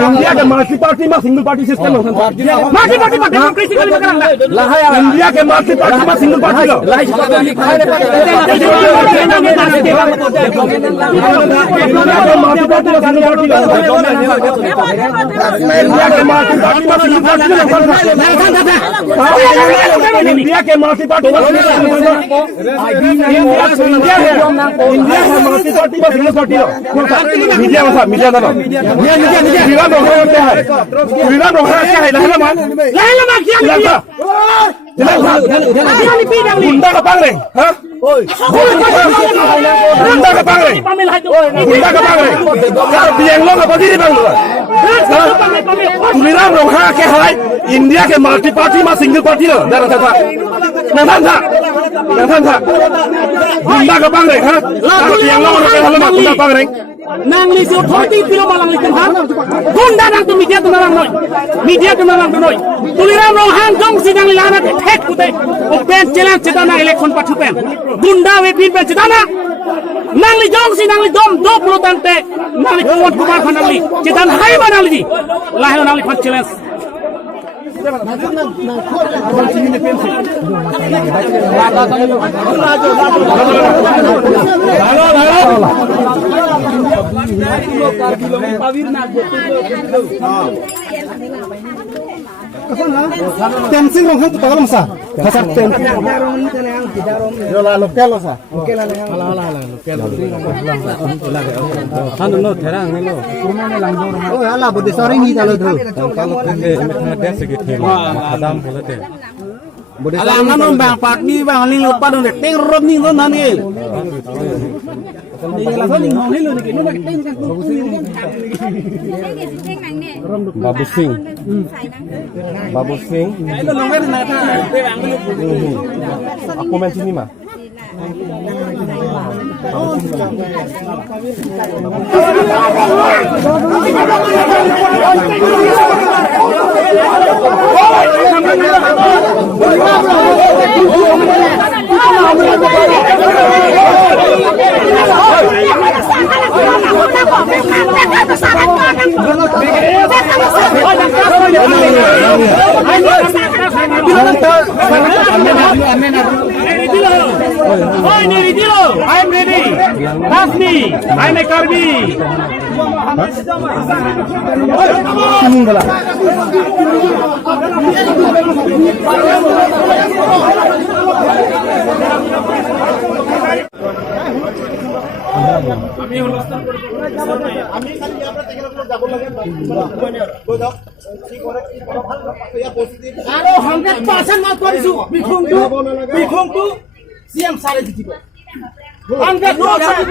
इंडिया के multi party में single party system हो इंडिया के मल्टी पार्टी में सिंगल पार्टी लो इंडिया के मल्टी पार्टी में सिंगल पार्टी लो मीडिया में मीडिया दलो मीडिया रोहरा क्या है लहला मान क्या गुंडा का पांग रहे हाँ गुंडा का पांग रहे बियंग लोग का बदी पांग तुलिराम रोहरा क्या है इंडिया के मल्टी पार्टी में सिंगल पार्टी लो नथान था गुंडा का पांग रहे हाँ बियंग लोग का गुंडा पांग रहे nang li siu thoi ti kilo malang li kan gunda nang tu media tu nang noi tuliram rong hang jong si nang lana te thek ku te o pen challenge chitana election pathu pen gunda we pin pen chitana nang li jong si nang li dom do plotan te nang li kuat kumar phanang li chitan hai banang li lahelo nang li phat challenge Tensing rong hang tolong sa. Kasar tensing. Yola lokal sa. Lokal Han no therang ne lo. Kurmane langjo. Oh ala bodi sore ni talo thu. Kalau ke media segit ni. Adam bolate. Alang nan bang pak ni bang ling lupa dong dek ting rob ni don nan ni. Babu Singh. Aku main sini mah. I'm ready. That's me. I'm a Karbi. Siam sare di tiba. Angkat dua sare.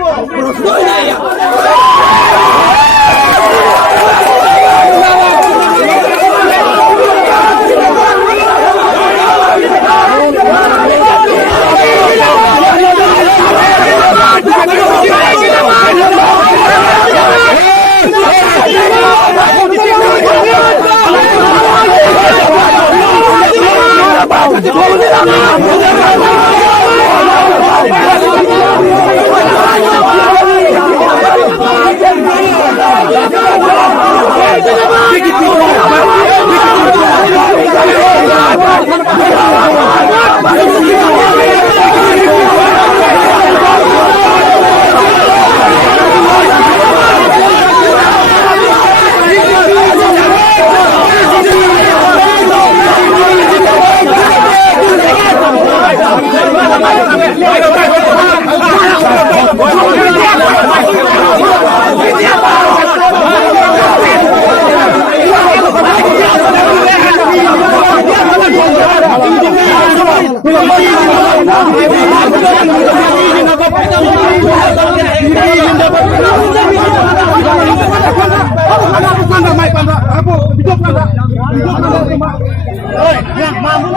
Oi, yang mampu